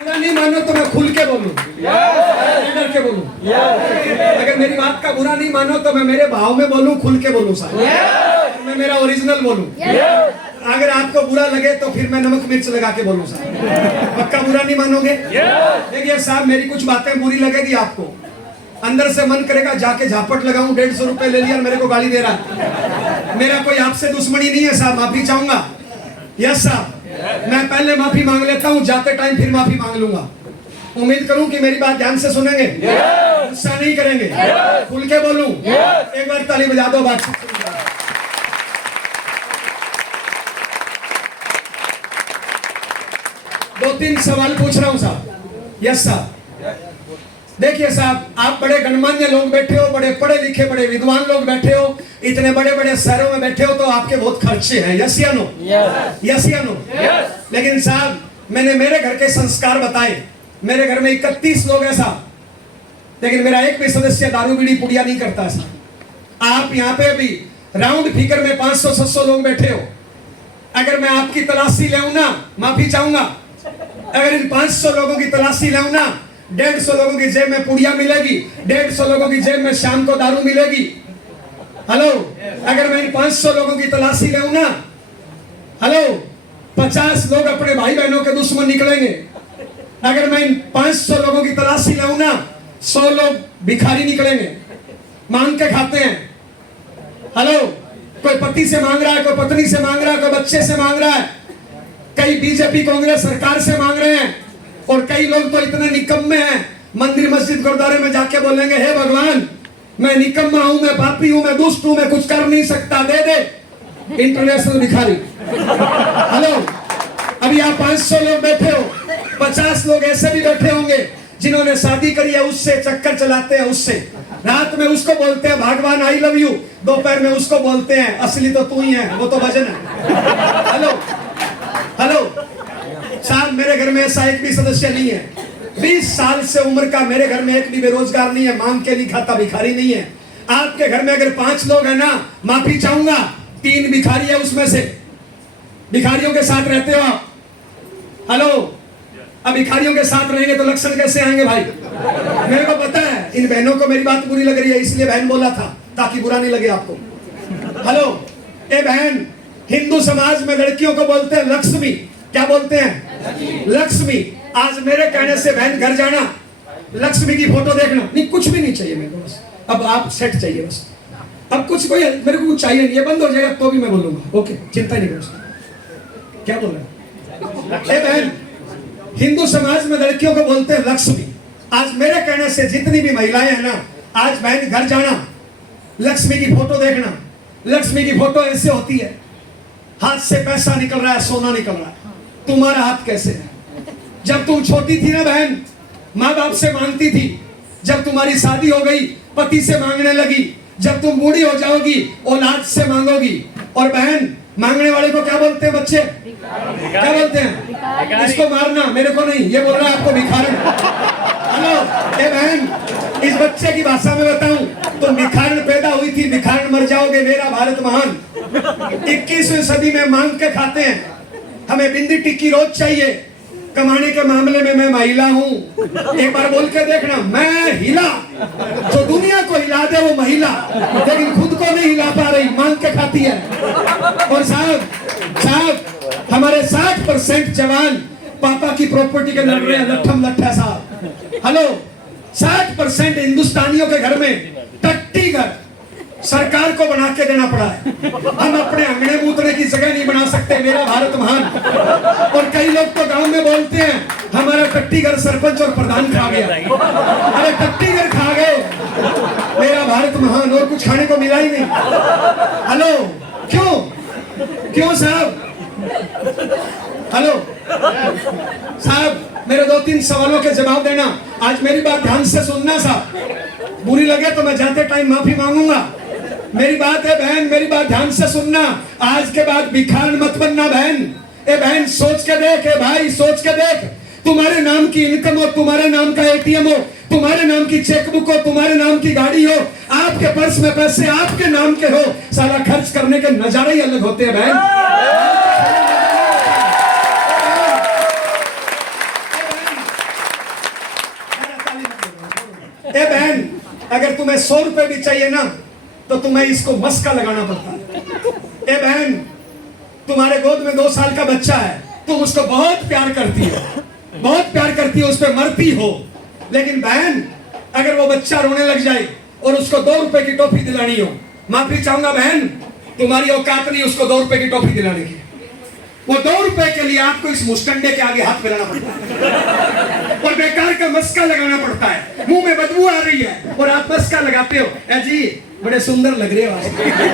बुरा नहीं मानो तो मैं खुल के बोलूं, डर के बोलूं। अगर मेरी बात का बुरा नहीं मानो तो मैं मेरे भाव में बोलूं, खुल के बोलूं साहब, मैं मेरा ओरिजिनल बोलूं। अगर आपको बुरा लगे तो फिर मैं नमक मिर्च लगा के बोलूं साहब, पक्का बुरा नहीं मानोगे? देखिए साहब, मेरी कुछ बातें बुरी लगेगी आपको, अंदर से मन करेगा जाके झापट लगाऊं, 150 रुपए ले लिया और मेरे को गाली दे रहा है। मेरा कोई आपसे दुश्मनी नहीं है साहब, माफी चाहूंगा। यस साहब, मैं पहले माफी मांग लेता हूं, जाते टाइम फिर माफी मांग लूंगा। उम्मीद करूं कि मेरी बात ध्यान से सुनेंगे, गुस्सा नहीं करेंगे, खुल के बोलूं। एक बार ताली बजा दो। बात 2-3 सवाल पूछ रहा हूं साहब। यस साहब, देखिए साहब, आप बड़े गणमान्य लोग बैठे हो, बड़े पढ़े लिखे बड़े विद्वान लोग बैठे हो, इतने बड़े बड़े शहरों में बैठे हो, तो आपके बहुत खर्चे हैं। यस या नो? यस या नो? लेकिन साहब, मैंने मेरे घर के संस्कार बताए। मेरे घर में 31 लोग हैं साहब, लेकिन मेरा एक भी सदस्य दारू बीड़ी पुड़िया नहीं करता साहब। आप यहाँ पे भी राउंड फिगर में 500-700 लोग बैठे हो। अगर मैं आपकी तलाशी लेऊं ना, माफी चाहूंगा, अगर इन 500 लोगों की तलाशी लेऊं ना, 150 लोगों की जेब में पुड़िया मिलेगी, 150 लोगों की जेब में शाम को दारू मिलेगी। हेलो, अगर मैं इन 500 लोगों की तलाशी लेऊं ना, हेलो, 50 लोग अपने भाई बहनों के दुश्मन निकलेंगे। अगर मैं इन 500 लोगों की तलाशी लेऊं ना, 100 लोग भिखारी निकलेंगे, मांग के खाते हैं। हेलो, कोई पति से मांग रहा है, कोई पत्नी से मांग रहा है, कोई बच्चे से मांग रहा है, कई बीजेपी कांग्रेस सरकार से मांग रहे हैं, और कई लोग तो इतने निकम्मे हैं, मंदिर मस्जिद गुरुद्वारे में जाके बोलेंगे, हे भगवान, मैं निकम्मा हूं, मैं पापी हूं, मैं दुष्ट हूं, मैं कुछ कर नहीं सकता, दे दे। इंटरनेशनल भिखारी। हेलो, अभी आप 500 लोग बैठे हो, 50 लोग ऐसे भी बैठे होंगे जिन्होंने शादी करी है, उससे चक्कर चलाते हैं, उससे रात में उसको बोलते हैं भगवान आई लव यू, दोपहर में उसको बोलते हैं असली तो तू ही है, वो तो भजन है। हेलो हेलो साहब, मेरे घर में ऐसा एक भी सदस्य नहीं है। 20 साल से उम्र का मेरे घर में एक भी बेरोजगार नहीं है, मांग के नहीं खाता, भिखारी नहीं है। आपके घर में अगर 5 लोग हैं ना, माफी चाहूंगा, 3 भिखारी है उसमें से। भिखारियों के साथ रहते हो आप। हेलो, अब भिखारियों के साथ रहेंगे तो लक्षण कैसे आएंगे भाई? मेरे को पता है इन बहनों को मेरी बात बुरी लग रही है, इसलिए बहन बोला था ताकि बुरा नहीं लगे आपको। हेलो, ए बहन, हिंदू समाज में लड़कियों को बोलते हैं लक्ष्मी। क्या बोलते हैं? लक्ष्मी। आज मेरे कहने से बहन घर जाना, लक्ष्मी की फोटो देखना, नहीं कुछ भी नहीं चाहिए मेरे को, बस अब आप सेट चाहिए बस। अब कुछ कोई मेरे को कुछ चाहिए नहीं, ये बंद हो जाएगा तो भी मैं बोलूंगा, ओके, चिंता नहीं करो। क्या बोल रहे हैं? बहन, हिंदू समाज में लड़कियों को बोलते हैं लक्ष्मी। आज मेरे कहने से जितनी भी महिलाएं हैं ना, आज बहन घर जाना, लक्ष्मी की फोटो देखना। लक्ष्मी की फोटो ऐसे होती है, हाथ से पैसा निकल रहा है, सोना निकल रहा है। तुम्हारा हाथ कैसे है? जब तुम छोटी थी ना बहन, माँ बाप से मांगती थी, जब तुम्हारी शादी हो गई पति से मांगने लगी, जब तुम बूढ़ी हो जाओगी औलाद से मांगोगी। और बहन, मांगने वाले को क्या बोलते हैं बच्चे? क्या बोलते हैं? इसको मारना, मेरे को नहीं, ये बोल रहा है आपको भिखारी। हेलो, ए बहन, इस बच्चे की भाषा में बताऊं, तुम भिखारन पैदा हुई थी, भिखारन मर जाओगे, मेरा भारत महान। 21वीं सदी में मांग के खाते हैं, हमें बिंदी टिक्की रोज चाहिए। कमाने के मामले में मैं महिला हूं, एक बार बोल के देखना, मैं हिला, जो दुनिया को हिला दे वो महिला, लेकिन खुद को नहीं हिला पा रही, मांग के खाती है। और साहब, हमारे 60% जवान पापा की प्रॉपर्टी के लड़ रहे हैं, लट्ठम लट्ठा साहब। हेलो, 60% हिंदुस्तानियों के घर में टट्टी घर सरकार को बना के देना पड़ा है। हम अपने अंगने मूतने की जगह नहीं बना सकते, मेरा भारत महान। और कई लोग तो गांव में बोलते हैं हमारा टट्टी घर सरपंच और प्रधान खा गया। अरे टट्टी घर खा गए, मेरा भारत महान, और कुछ खाने को मिला ही नहीं। हेलो, क्यों साहब? हेलो साहब, मेरे 2-3 सवालों के जवाब देना। आज मेरी बात ध्यान से सुनना साहब, बुरी लगे तो मैं जाते टाइम माफी मांगूंगा। मेरी बात है बहन, मेरी बात ध्यान से सुनना। आज के बाद भिखार मत बनना बहन। ए बहन, सोच के देख, ए भाई सोच के देख, तुम्हारे नाम की इनकम हो, तुम्हारे नाम का एटीएम हो, तुम्हारे नाम की चेकबुक हो, तुम्हारे नाम की गाड़ी हो, आपके पर्स में पैसे आपके नाम के हो, सारा खर्च करने के नजारे ही अलग होते हैं बहन। ए बहन, अगर तुम्हें 100 रुपए भी चाहिए ना तो तुम्हें इसको मस्का लगाना पड़ता है। ए बहन, तुम्हारे गोद में 2 साल का बच्चा है, तुम उसको बहुत प्यार करती हो, बहुत प्यार करती हो, उस पर मरती हो। लेकिन बहन, अगर वो बच्चा रोने लग जाए और उसको 2 रुपए की टॉफी दिलानी हो, माफी चाहूंगा बहन, तुम्हारी औकात नहीं उसको 2 रुपए की टॉफी दिलाने की। वो 2 रुपए के लिए आपको इस मुस्टंडे के आगे हाथ फैलाना पड़ता है और बेकार का मस्का लगाना पड़ता है। मुंह में बदबू आ रही है और आप मस्का लगाते हो। ए जी, बड़े सुंदर लग रहे हो,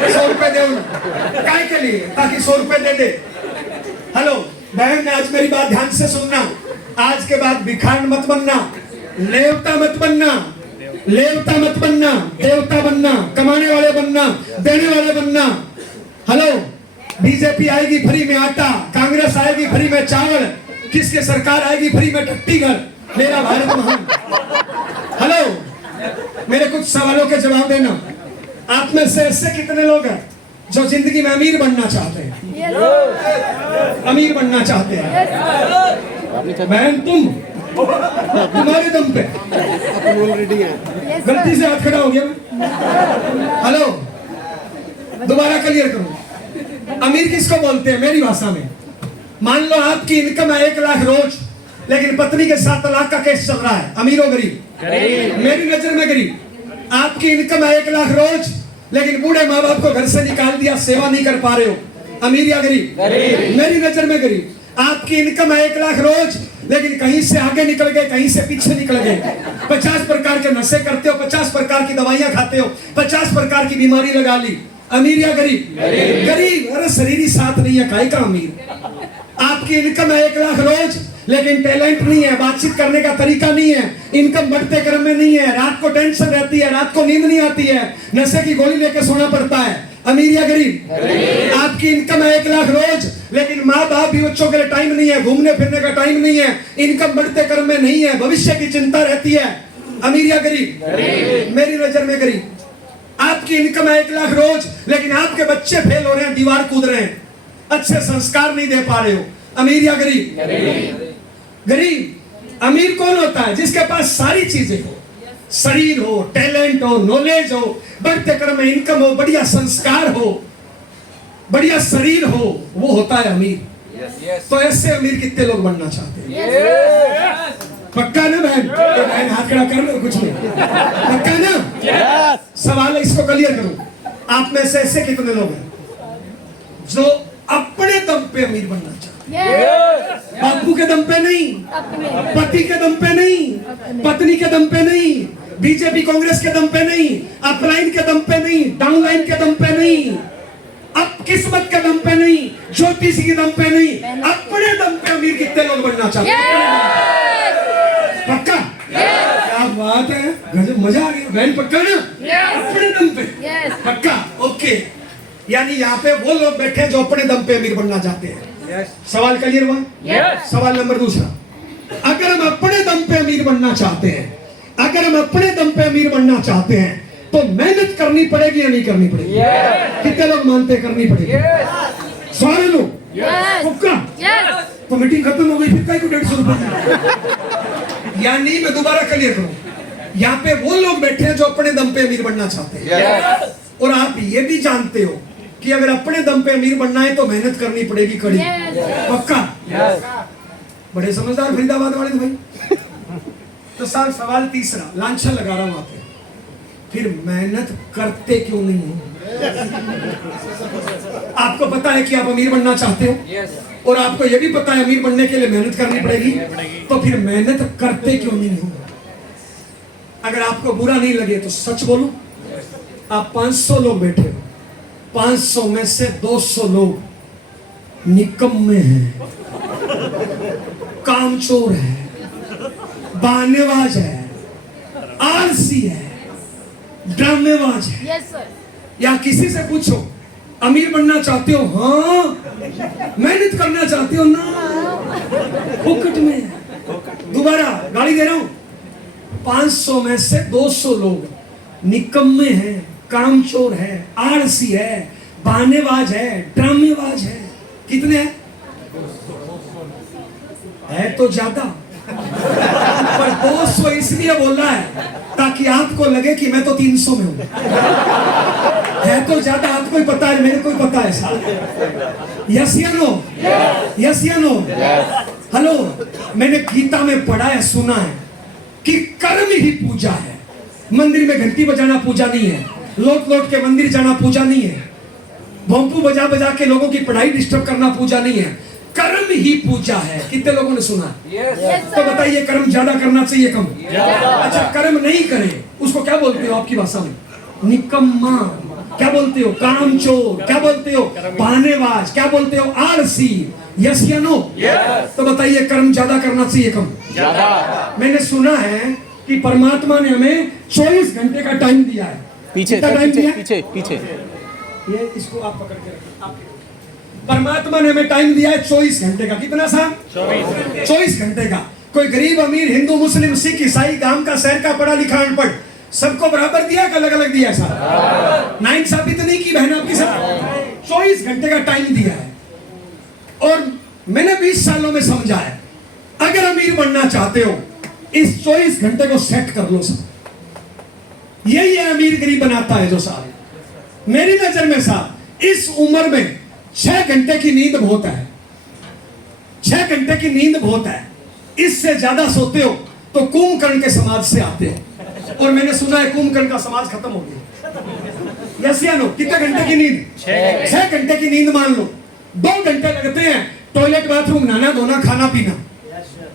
100 रुपए दे काय के लिए, ताकि 100 रुपए दे दे। हेलो बहन, आज मेरी बात ध्यान से सुनना। आज के बाद भिखार मत बनना, लेवता मत बनना, लेवता मत बनना, देवता बनना, कमाने वाले बनना, देने वाले बनना। हेलो, बीजेपी आएगी फ्री में आटा, कांग्रेस आएगी फ्री में चावल, किसके सरकार आएगी फ्री में टट्टी घर, मेरा भारत महान। हेलो, मेरे कुछ सवालों के जवाब देना। आप में से ऐसे कितने लोग हैं जो जिंदगी में अमीर बनना चाहते हैं? अमीर बनना चाहते हैं। बहन, तुम्हारे दम पे गलती से हाथ खड़ा हो गया। हेलो, दोबारा क्लियर करो, अमीर किसको बोलते हैं मेरी भाषा में? मान लो आपकी इनकम है 1 लाख रोज, लेकिन पत्नी के साथ तलाक का केस चल रहा है, अमीर हो गरीब? मेरी नजर में गरीब। आपकी इनकम है 1 लाख रोज, लेकिन बूढ़े माँ बाप को घर से निकाल दिया, सेवा नहीं कर पा रहे हो, अमीर या गरीब? मेरी नजर में गरीब। आपकी इनकम है 1 लाख रोज, लेकिन कहीं से आगे निकल गए, कहीं से पीछे निकल गए, 50 प्रकार के नशे करते हो, 50 प्रकार की दवाइयां खाते हो, 50 प्रकार की बीमारी लगा ली, अमीर या गरीब? गरीब। अरे शरीर ही साथ नहीं है, काहे का अमीर? आपकी इनकम है 1 लाख रोज, लेकिन टैलेंट नहीं है, बातचीत करने का तरीका नहीं है, इनकम बढ़ते क्रम में नहीं है, रात को टेंशन रहती है, रात को नींद नहीं आती है, नशे की गोली लेके सोना पड़ता है, अमीर या गरीब? आपकी इनकम है 1 लाख रोज, लेकिन माँ बाप भी बच्चों के लिए टाइम नहीं है, घूमने फिरने का टाइम नहीं है, इनकम बढ़ते क्रम में नहीं है, भविष्य की चिंता रहती है, अमीर या गरीब? मेरी नजर में गरीब। आपकी इनकम है 1 लाख रोज, लेकिन आपके बच्चे फेल हो रहे हैं, दीवार कूद रहे हैं, अच्छे संस्कार नहीं दे पा रहे हो, अमीर या गरीब? गरीब। अमीर कौन होता है? जिसके पास सारी चीजें हो, शरीर हो, टैलेंट हो, नॉलेज हो, बढ़ते क्रम में इनकम हो, बढ़िया संस्कार हो, बढ़िया शरीर हो, वो होता है अमीर। तो ऐसे अमीर कितने लोग बनना चाहते हैं? पक्का ना बहन? बहन हाथ खड़ा कर लो, कुछ नहीं, पक्का ना? सवाल है, इसको क्लियर करो। आप में से ऐसे कितने लोग हैं जो अपने दम पे अमीर बनना चाहते हैं? बापू के दम पे नहीं, पति के दम पे नहीं, पत्नी के दम पे नहीं, बीजेपी कांग्रेस के दम पे नहीं, अपलाइन के दम पे नहीं, डाउनलाइन के दम पे नहीं, अब किस्मत के दम पे नहीं, ज्योतिषी के दम पे नहीं, अपने दम पे अमीर कितने लोग बनना चाहते हैं? पक्का? क्या बात है, गजब, मजा आ गया बहन। पक्का ना? अपने दम पे? पक्का? ओके। यानी यहाँ पे वो लोग बैठे हैं जो अपने दम पे अमीर बनना चाहते हैं। सवाल क्लियर हुआ? सवाल नंबर दूसरा, अगर हम अपने दम पे अमीर बनना चाहते हैं, अगर हम अपने दम पे अमीर बनना चाहते हैं, तो मेहनत करनी पड़ेगी या नहीं करनी पड़ेगी? कितने लोग मानते हैं करनी पड़ेगी? सारे लोग? पक्का? तो मीटिंग खत्म हो गई, फिर क्या को 150 रुपए? यानी मैं दोबारा क्लियर करूं, यहाँ पे वो लोग बैठे हैं जो अपने दम पे अमीर बनना चाहते हैं, और आप ये भी जानते हो कि अगर अपने दम पे अमीर बनना है तो मेहनत करनी पड़ेगी कड़ी। पक्का? बड़े समझदार फरीदाबाद वाले भाई। तो सर सवाल तीसरा, लांछन लगा रहा हूं आपको, फिर मेहनत करते क्यों नहीं हो? आपको पता है कि आप अमीर बनना चाहते हो, और आपको यह भी पता है अमीर बनने के लिए मेहनत करनी पड़ेगी, तो फिर मेहनत करते क्यों नहीं हो? अगर आपको बुरा नहीं लगे तो सच बोलो, आप 500 लोग बैठे हो, 500 में से 200 लोग निकम्मे हैं, कामचोर है, बहानेबाज है, आलसी है, ड्रामेबाज है। Yes sir. या किसी से पूछो अमीर बनना चाहते हो? हाँ। मेहनत करना चाहते हो? ना, फुकट में। दोबारा गाली दे रहा हूं, 500 में से 200 लोग निकम्मे हैं, कामचोर है, आलसी है, बहानेबाज है, ड्रामेबाज है। कितने हैं? है तो ज्यादा, पर 200 इसलिए बोल रहा है ताकि ताकि आपको लगे कि मैं तो 300 में हूं। है तो ज्यादा, आपको ही पता है, मेरे को ही पता है साहब। यस या नो? यस या नो? हेलो, मैंने गीता में पढ़ा है, सुना है कि कर्म ही पूजा है। मंदिर में घंटी बजाना पूजा नहीं है, लौट लौट के मंदिर जाना पूजा नहीं है, भोंपू बजा बजा के लोगों की पढ़ाई डिस्टर्ब करना पूजा नहीं है, कर्म ही पूजा है। कितने लोगों ने सुना? तो बताइए, कर्म ज्यादा करना चाहिए कम? अच्छा, कर्म नहीं करे उसको क्या बोलते हो आपकी भाषा में? निकम्मा। क्या बोलते हो? कामचोर। क्या बोलते हो? बहानेबाज। क्या बोलते हो? आलसी। यस या नो? तो बताइए, कर्म ज्यादा करना चाहिए कम? मैंने सुना है कि परमात्मा ने हमें 24 घंटे का टाइम दिया है। पीछे पीछे पीछे ये इसको आप पकड़ के रखिए। परमात्मा ने हमें टाइम दिया है 24 घंटे का। कितना सा? 24 घंटे का। कोई गरीब अमीर, हिंदू मुस्लिम सिख ईसाई, गांव का शहर का, पढ़ा लिखा अनपढ़, सबको बराबर दिया, अलग अलग दिया साहब? नाइंसाफी तो नहीं की बहन आपकी सब। 24 घंटे का टाइम दिया है। और मैंने 20 सालों में समझा है, अगर अमीर बनना चाहते हो इस 24 घंटे को सेट कर लो साहब। यही है अमीर गरीब बनाता है जो साहब। मेरी नजर में साहब इस उम्र में 6 घंटे की नींद बहुत है। 6 घंटे की नींद बहुत है। इससे ज्यादा सोते हो तो कुंभकर्ण के समाज से आते हो, और मैंने सुना है कुंभकर्ण का समाज खत्म हो गया। यस या नो? कितने घंटे की नींद? 6 घंटे की नींद मान लो। 2 घंटे लगते हैं टॉयलेट बाथरूम, नहाना धोना, खाना पीना।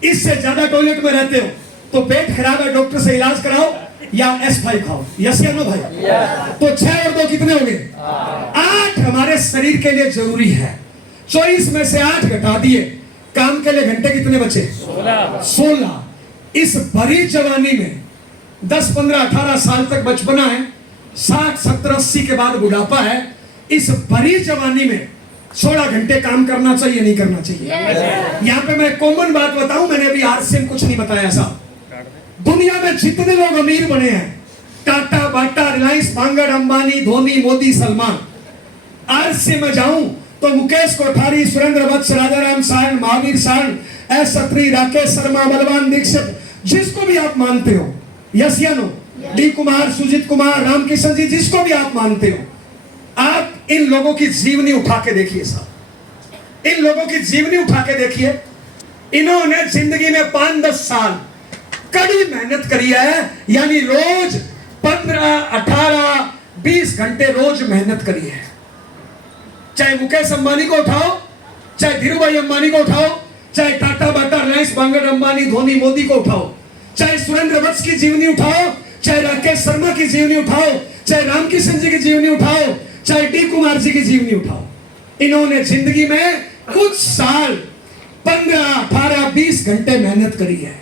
इससे ज्यादा टॉयलेट में रहते हो तो पेट खराब है, डॉक्टर से इलाज कराओ या S5 खाओ। यस या नो भाई? तो 6 और 2 कितने हो गए? 8 हमारे शरीर के लिए जरूरी है। 24 में से 8 घटा दिए, काम के लिए घंटे कितने बचे? 16। इस भरी जवानी में 10, 15, 18 साल तक बचपना है, 60, 70, 80 के बाद बुढ़ापा है। इस भरी जवानी में 16 घंटे काम करना चाहिए, नहीं करना चाहिए? यहाँ पे मैं कॉमन बात बताऊं, मैंने अभी आरसीएम कुछ नहीं बताया साहब। दुनिया में जितने लोग अमीर बने हैं, टाटा, बाटा, रिलायंस, बांगड़, अंबानी, धोनी, मोदी, सलमान, आरसीएम में जाऊं तो मुकेश कोठारी, सुरेंद्र वत्स, राजाराम सायन, महावीर सायन, एस सत्री, राकेश शर्मा, बलवान दीक्षित, जिसको भी आप मानते हो, यस या नो? डी कुमार, सुजीत कुमार, रामकिशन जी, जिसको भी आप मानते हो, आप इन लोगों की जीवनी उठा के देखिए साहब। इन लोगों की जीवनी उठा के देखिए। इन्होंने जिंदगी में 5-10 साल कड़ी मेहनत करी है, यानी रोज 15, 18, 20 घंटे रोज मेहनत करी है। चाहे मुकेश अंबानी को उठाओ, चाहे धीरूभाई अंबानी को उठाओ, चाहे टाटा, बाटा, रिलायंस, बांगड़, अंबानी, धोनी, मोदी को उठाओ, चाहे सुरेंद्र वत्स की जीवनी उठाओ, चाहे राकेश शर्मा की जीवनी उठाओ, चाहे रामकिशन जी की जीवनी उठाओ, चाहे डी कुमार जी की जीवनी उठाओ। इन्होंने जिंदगी में कुछ साल 15, 18, 20 घंटे मेहनत करी है।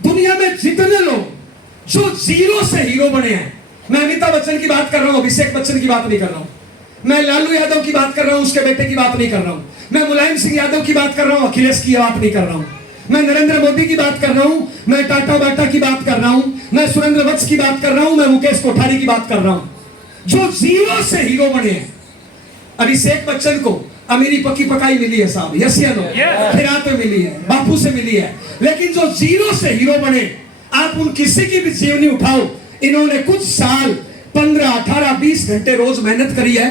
दुनिया में जितने लोग जो जीरो से हीरो बने हैं, मैं अमिताभ बच्चन की बात कर रहा हूं, अभिषेक बच्चन की बात नहीं कर रहा हूं, मैं लालू यादव की बात कर रहा हूं, उसके बेटे की बात नहीं कर रहा हूं, मैं मुलायम सिंह यादव की बात कर रहा हूं, अखिलेश की बात नहीं कर रहा हूं, मैं नरेंद्र मोदी की बात कर रहा हूं, मैं टाटा बाटा की बात कर रहा हूं, मैं सुरेंद्र वत्स की बात कर रहा हूं, मैं मुकेश कोठारी की बात कर रहा हूं, जो जीरो से हीरो बने हैं। अभिषेक बच्चन को अमीरी पक्की पकाई मिली है साहब, यस या नो? खिरात में मिली है, बापू से मिली है, लेकिन जो जीरो से हीरो बने, आप उन किसी की भी जीवनी उठाओ, इन्होंने कुछ साल 15, 18, 20 घंटे रोज मेहनत करी है,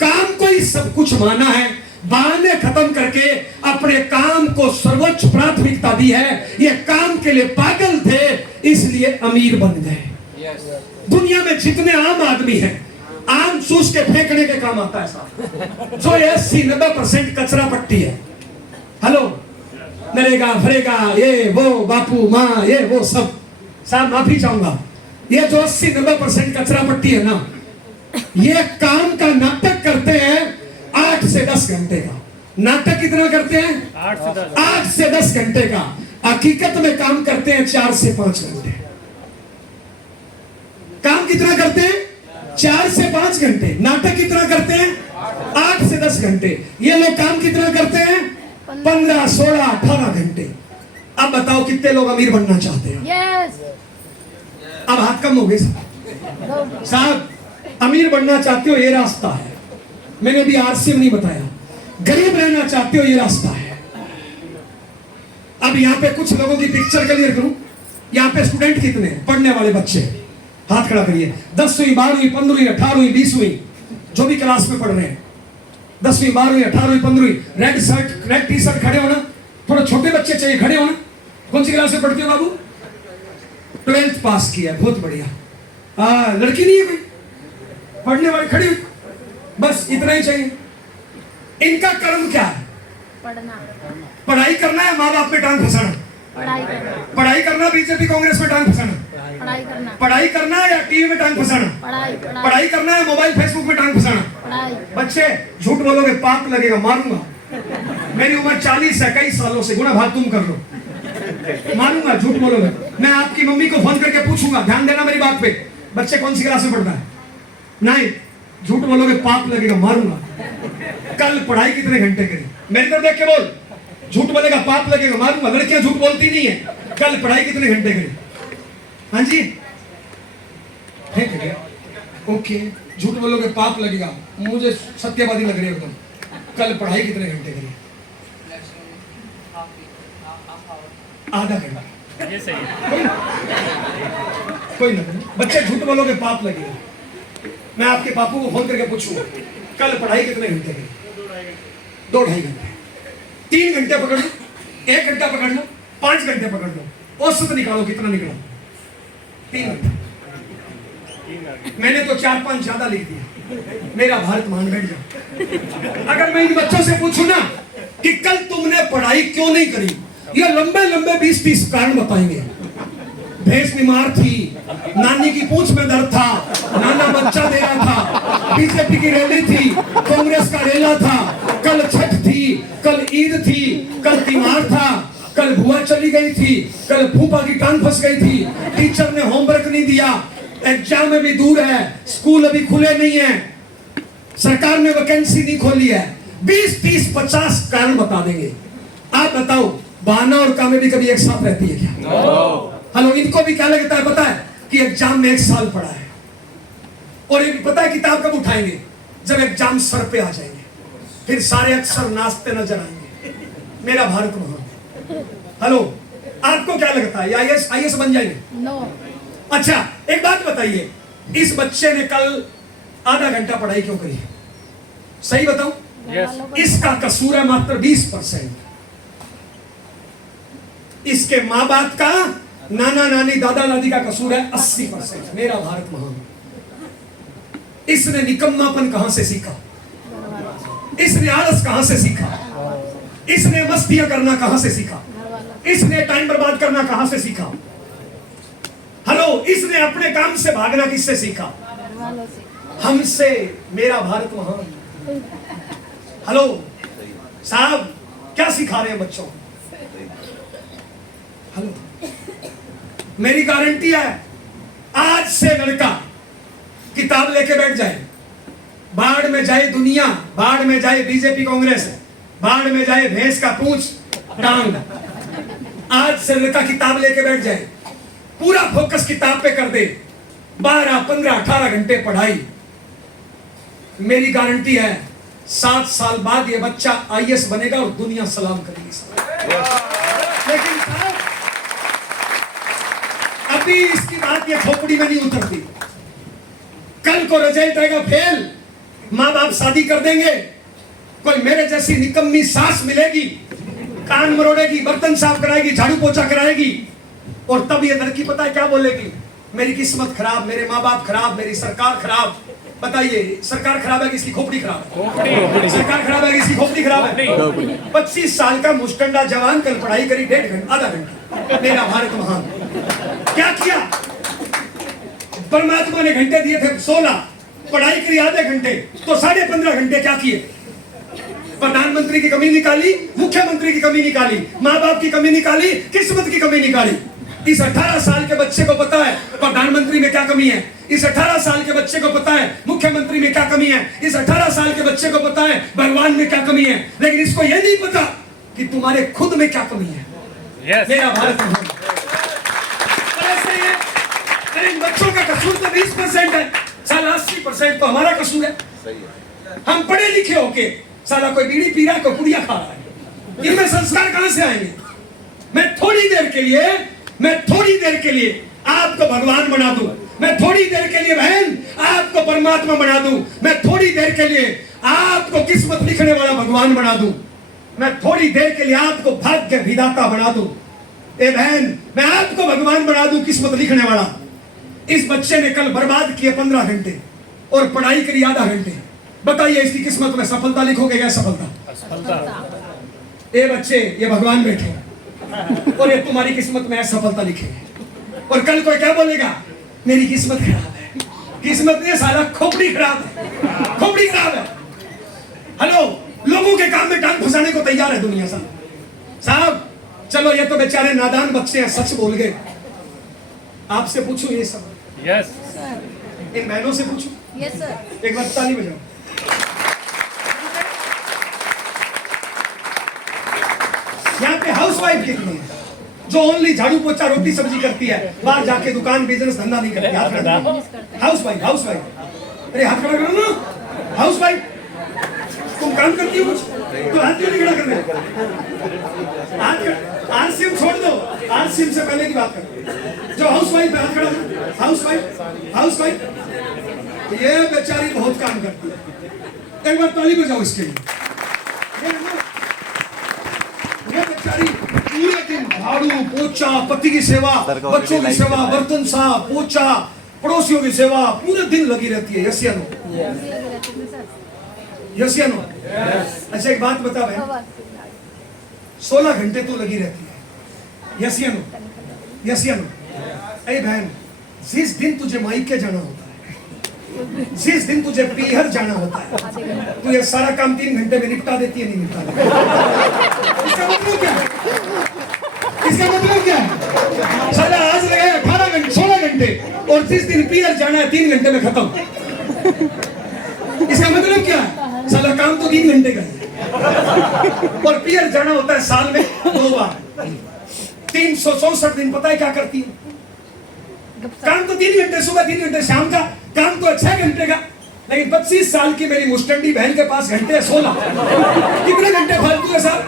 काम को ही सब कुछ माना है, बहाने खत्म करके अपने काम को सर्वोच्च प्राथमिकता दी है। ये काम के लिए पागल थे, इसलिए अमीर बन गए। दुनिया में जितने आम आदमी हैं, आम चूस के फेंकने के काम आता है साहब, जो 80-90% कचरा पट्टी है। हेलो, नरेगा, फरेगा, ये वो, बापू माँ, ये वो सब, साहब माफी चाहूंगा, ये जो 80-90% कचरा पट्टी है ना, ये काम का नाटक करते हैं 8 से 10 घंटे का। नाटक कितना करते हैं? 8 से 10 घंटे का। हकीकत में काम करते हैं 4 से 5 घंटे। काम कितना करते हैं? 4 से 5 घंटे। नाटक कितना करते हैं? 8 से 10 घंटे। ये लोग काम कितना करते हैं? 15, 16, 18 घंटे। अब बताओ कितने लोग अमीर बनना चाहते हैं? अब हाथ कम हो गए साहब। अमीर बनना चाहते हो, ये रास्ता है। मैंने भी आरसीएम नहीं बताया। गरीब रहना चाहते हो, ये रास्ता है। अब यहाँ पे कुछ लोगों की पिक्चर क्लियर करूं। यहाँ पे स्टूडेंट कितने हैं? पढ़ने वाले बच्चे हाथ खड़ा करिए। 10वीं 12वीं 15वीं 18वीं 20वीं जो भी क्लास में पढ़ रहे हैं, 10वीं 12वीं 18वीं 15वीं, red shirt red T shirt, खड़े होना। थोड़ा छोटे बच्चे चाहिए, खड़े होना। कौन सी क्लास में पढ़ते हो बाबू? 12th पास किया, बहुत बढ़िया। लड़की नहीं है कोई पढ़ने वाली? खड़ी हुई, बस इतना ही चाहिए। इनका कर्म क्या है? पढ़ना, पढ़ाई करना है, माँ बाप पे टांग फंसाना? पढ़ाई करना, पढ़ाई करना, बीजेपी कांग्रेस में टांग फंसाना? पढ़ाई करना, पढ़ाई करना है या टीवी में टांग फंसाना? पढ़ाई पढ़ाई करना है, मोबाइल फेसबुक में टांग फंसाना? पढ़ाई। बच्चे झूठ बोलोगे पाप लगेगा, मारूंगा। मेरी उम्र 40 है, कई सालों से। गुना भाग तुम कर लो, मारूंगा झूठ बोलोगे। मैं आपकी मम्मी को फोन करके पूछूंगा, ध्यान देना मेरी बात पे। बच्चे कौन सी क्लास में पढ़ता है? नहीं, झूठ बोलोगे पाप लगेगा, मारूंगा। कल पढ़ाई कितने घंटे करी? मेरी तरफ देख के बोल। झूठ बोलेगा पाप लगेगा, मारूंगा। लड़कियां झूठ बोलती नहीं है। कल पढ़ाई कितने घंटे करी? हाँ जी, फेंक गया। ओके, झूठ बोलोगे पाप लगेगा, मुझे सत्यवादी लग रही है एकदम। कल पढ़ाई कितने घंटे करी? आधा घंटा। ये सही है। कोई ना, बच्चे झूठ बोलोगे पाप लगेगा। मैं आपके पापू को फोन करके पूछूंगा, कल पढ़ाई कितने घंटे करी? 2-2.5 घंटे। 3 घंटे पकड़ लो, 1 घंटा पकड़ लो, 5 घंटे पकड़ लो, औसत निकालो कितना निकला? 3 घंटे। मैंने तो 4-5 ज्यादा लिख दिया। मेरा भारत महान बैठ जाओ। अगर मैं इन बच्चों से पूछूं ना कि कल तुमने पढ़ाई क्यों नहीं करी, ये लंबे लंबे 20-30 कारण बताएंगे। भैंस बीमार थी, नानी की पूंछ में दर्द था, नाना बच्चा दे रहा था, बीजेपी की रैली थी, कांग्रेस का रेला था, कल छठ थी, कल ईद थी, कल त्योहार था, कल बुआ चली गई थी, कल फूफा की टांग फंस गई थी, टीचर ने होमवर्क नहीं दिया, एग्जाम में भी दूर है, स्कूल अभी खुले नहीं है, सरकार ने वैकेंसी नहीं खोली है। 20-30-50 कारण बता देंगे। आप बताओ, बहाना और कामयाबी कभी एक साथ रहती है क्या? हेलो, इनको भी क्या लगता है पता है कि एग्जाम में 1 साल पढ़ा है, और ये भी पता है किताब कब उठाएंगे? जब एग्जाम सर पे आ जाएंगे, फिर सारे अक्षर नाचते नजर आएंगे। मेरा भारत महान। हेलो, आपको क्या लगता है आईएएस बन जाएंगे? नो। अच्छा, एक बात बताइए, इस बच्चे ने कल आधा घंटा पढ़ाई क्यों करी? सही बताऊं? इसका कसूर है मात्र 20%। इसके माँ बाप का, नाना नानी दादा दादी का कसूर है 80%। मेरा भारत महान। इसने निकम्मापन कहां से सीखा? इसने आलस कहां से सीखा? इसने मस्तियां करना कहां से सीखा? इसने टाइम बर्बाद करना कहां से सीखा? हेलो, इसने अपने काम से भागना किससे सीखा? हमसे। मेरा भारत महान। हेलो साहब, क्या सिखा रहे हैं बच्चों को? हेलो, मेरी गारंटी है, आज से लड़का किताब लेके बैठ जाए, बाढ़ में जाए दुनिया, बाढ़ में जाए बीजेपी कांग्रेस, बाढ़ में जाए भैंस का पूंछ टांग, आज से लड़का किताब लेके बैठ जाए, पूरा फोकस किताब पे कर दे, 12, 15, 18 घंटे पढ़ाई, मेरी गारंटी है 7 साल बाद ये बच्चा आईएएस बनेगा और दुनिया सलाम करेगी। लेकिन साहब, अभी इसकी बात ये खोपड़ी में नहीं उतरती। कल को रिजल्ट आएगा फेल, माँ बाप शादी कर देंगे, कोई मेरे जैसी निकम्मी सास मिलेगी, कान मरोड़ेगी, बर्तन साफ कराएगी, झाड़ू पोछा कराएगी, और तब ये लड़की पता है क्या बोलेगी? मेरी किस्मत खराब, मेरे माँ बाप खराब, मेरी सरकार खराब। बताइए, सरकार खराब है कि इसकी खोपड़ी खराब है? सरकार खराब है कि इसकी खोपड़ी खराब है? 25 साल का मुस्टंडा जवान कल पढ़ाई करी 1.5 घंटा, आधा घंटा। मेरा भारत महान। क्या किया? परमात्मा ने घंटे दिए थे 16, पढ़ाई करी आधे घंटे, तो 15.5 घंटे क्या किए? प्रधानमंत्री की कमी निकाली, मुख्यमंत्री की कमी निकाली, माँ बाप की कमी निकाली, किस्मत की कमी निकाली। इस 18 साल के बच्चे को पता है प्रधानमंत्री में क्या कमी है, इस 18 साल के बच्चे को पता है मुख्यमंत्री में क्या कमी है, इस 18 साल के बच्चे को पता है भगवान में क्या कमी है, लेकिन इसको यह नहीं पता कि तुम्हारे खुद में क्या कमी है। मेरा भारत महान। इन बच्चों का कसूर तो 20% है, साला 80% तो हमारा कसूर है। हम पढ़े लिखे होके साला कोई बीड़ी पी रहा है, कोई पुड़िया खा रहा है, इनमें संस्कार कहां से आएंगे? मैं थोड़ी देर के लिए मैं थोड़ी देर के लिए आपको भगवान बना दूं, मैं थोड़ी देर के लिए बहन आपको परमात्मा बना दूं, मैं थोड़ी देर के लिए आपको किस्मत लिखने वाला भगवान बना दूं, मैं थोड़ी देर के लिए आपको भाग्य विधाता बना दूं। ए बहन, मैं आपको भगवान बना दूं, किस्मत लिखने वाला। इस बच्चे ने कल बर्बाद किए 15 घंटे और पढ़ाई करी आधा घंटे। बताइए इसकी किस्मत में सफलता लिखोगे क्या? सफलता। ए बच्चे, ये भगवान बैठे और ये तुम्हारी किस्मत में सफलता लिखेंगे। और कल कोई क्या बोलेगा? मेरी किस्मत खराब है। किस्मत नहीं साला, खोपड़ी खराब है, खोपड़ी खराब है। हेलो, लोगों के काम में टांग फंसाने को तैयार है दुनिया साहब। चलो, ये तो बेचारे नादान बच्चे हैं, सच बोल गए। आपसे पूछूं ये सब? यस। इन बहनों से पूछूं? Yes sir. एक बार ताली बजाओ। यहाँ पे हाउसवाइफ कितनी है जो ओनली झाड़ू पोछा रोटी सब्जी करती है, बाहर जाके दुकान बिजनेस धंधा नहीं करती? हाथ खड़ा करो। Housewife, housewife. अरे हाथ खड़ा करो ना। हाउसवाइफ, तुम काम करती हो कुछ तो हाथ क्यों नहीं खड़ा कर रहे? आरसीएम छोड़ दो, आरसीएम से पहले की बात करो। जो हाउसवाइफ है हाथ खड़ा करो। हाउसवाइफ, हाउसवाइफ, ये बेचारी बहुत काम करती है। एक बार ताली बजाओ इसके लिए। ये बेचारी पूरे दिन झाड़ू पोछा, पति की सेवा, बच्चों की सेवा, बर्तन साफ, पोछा, पड़ोसियों की सेवा, पूरे दिन लगी रहती है। यस या नो? यस या नो? अच्छा एक बात बता भाई, 16 घंटे तो लगी रहती है। यस या नो? यस या नो? अरे बहन, जिस दिन तुझे मायके जाना होता है, जिस दिन तुझे पीहर जाना होता है, तू ये सारा काम 3 घंटे में निपटा देती है, नहीं निपटा देती? इसका मतलब क्या है? इसका मतलब क्या है? साला आज लगे 18 घंटे, 16 घंटे, और जिस दिन पीहर जाना है 3 घंटे में खत्म। इसका मतलब क्या है? साला काम तो 3 घंटे का है और पीहर जाना होता है साल में 2 बार। 364 दिन पता है क्या करती है? काम तो 3 घंटे सुबह, 3 घंटे शाम का, काम तो 6 घंटे का। लेकिन 25 साल की मेरी मुस्टंडी बहन के पास घंटे 16। कितने घंटे फालतू है साहब?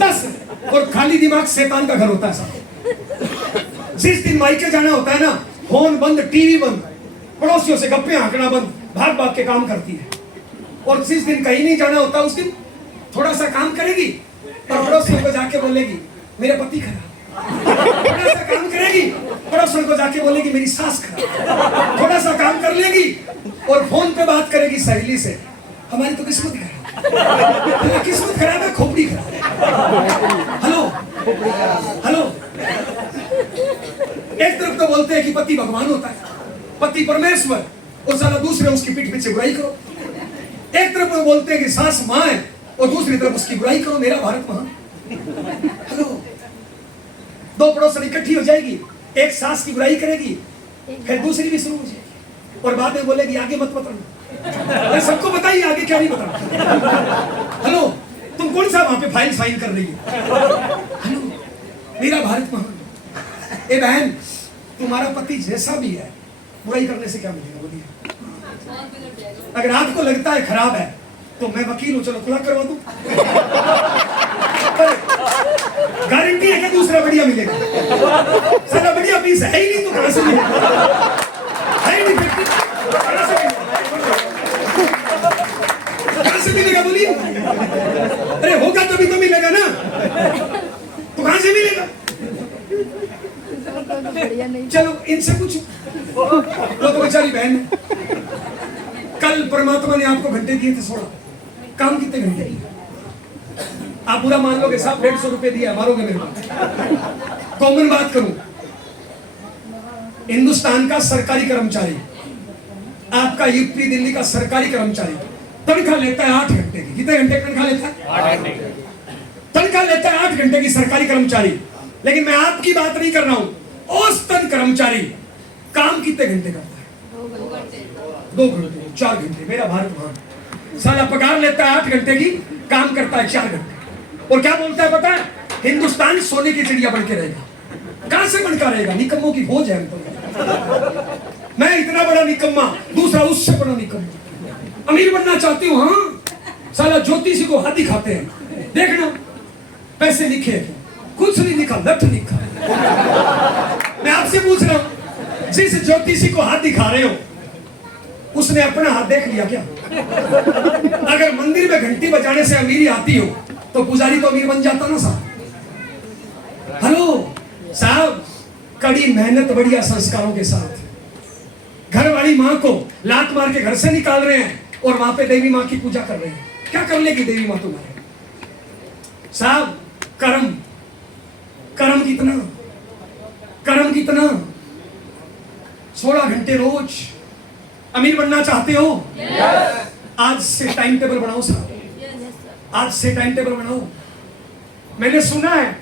10। और खाली दिमाग शैतान का घर होता है साहब। जिस दिन मायके जाना होता है ना, फोन बंद, टीवी बंद, पड़ोसियों से गप्पे हाँकना बंद, भाग भाग के काम करती है। और जिस दिन कहीं नहीं जाना होता उस दिन थोड़ा सा काम करेगी और पड़ोसियों को जाके बोलेगी मेरे पति खराब। थोड़ा सा काम करेगी, पड़ोसियों को जाके बोलेगी मेरी सास खराब। थोड़ा सा काम कर लेगी और फोन पे बात करेगी सहेली से, हमारी तो किस्मत खराब, किस्मत खराब है, खोपड़ी खराब है। हेलो हेलो, एक तरफ तो बोलते हैं कि पति भगवान होता है, पति परमेश्वर, और साला दूसरे उसकी पीठ पीछे बुराई करो। एक तरफ वो बोलते हैं कि सास माँ है और दूसरी तरफ उसकी बुराई करो, मेरा भारत महान। हेलो, 2 पड़ोसन इकट्ठी हो जाएगी, एक सास की बुराई करेगी, फिर दूसरी भी शुरू हो जाएगी और बाद में बोलेगी आगे मत बताना। अरे सबको बताइए आगे क्या नहीं बताना। हेलो, तुम कौन सा वहां पे फाइल साइन कर रही हो? हेलो, मेरा भारत महान। ए बहन, तुम्हारा पति जैसा भी है, बुराई करने से क्या मिलेगा? बोलिए। अगर आपको लगता है खराब है तो मैं वकील हूं, चलो खुला करवा दूं। गारंटी है कि दूसरा बढ़िया मिलेगा। साला बढ़िया पीस है ही नहीं तो कहां से मिलेगा? है ही नहीं, कहां से मिलेगा? बोलिए। अरे होगा तभी तो मिलेगा ना, तो कहां से मिलेगा? चलो इनसे पूछो, वो तो बेचारी बहन है। कल परमात्मा ने आपको घंटे दिए थे 16, काम कितने घंटे दिए? आप पूरा मान लोगे साहब 150 रुपए दिया, मारोगे मेरे को। कॉमन बात करूं, हिंदुस्तान का सरकारी कर्मचारी, आपका यूपी दिल्ली का सरकारी कर्मचारी तनख्वाह लेता है 8 घंटे की। कितने घंटे तनख्वाह लेता है? 8 घंटे। तनख्वाह लेता है 8 घंटे की सरकारी कर्मचारी। लेकिन मैं आपकी बात नहीं कर रहा हूं, औसतन कर्मचारी काम कितने घंटे करता है? 2 घंटे, 4 घंटे। मेरा भारत महान। साला पगार लेता है 8 घंटे की, काम करता है 4 घंटे। और क्या बोलता है पता है? हिंदुस्तान सोने की चिड़िया बन के रहेगा। कहां से बनकर रहेगा? निकम्मों की फौज है। मैं इतना बड़ा निकम्मा, दूसरा उससे बड़ा निकम्मा। अमीर बनना चाहती हूँ? हाँ, साला ज्योतिषी को हाथी खाते हैं। देखना पैसे लिखे कुछ नहीं लिखा, लठ लिखा। मैं आपसे पूछ रहा हूं, जिस ज्योतिषी को हाथ दिखा रहे हो उसने अपना हाथ देख लिया क्या? अगर मंदिर में घंटी बजाने से अमीरी आती हो तो पुजारी तो अमीर बन जाता ना साहब। हेलो साहब, कड़ी मेहनत बढ़िया संस्कारों के साथ घर वाली माँ को लात मार के घर से निकाल रहे हैं और वहां पे देवी माँ की पूजा कर रहे हैं। क्या कर लेगी देवी माँ तुम्हारे? साहब कर्म, कर्म कितना, कर्म कितना? 16 घंटे रोज अमीर बनना चाहते हो? आज से टाइम टेबल बनाओ साहब, आज से टाइम टेबल बनाओ। मैंने सुना है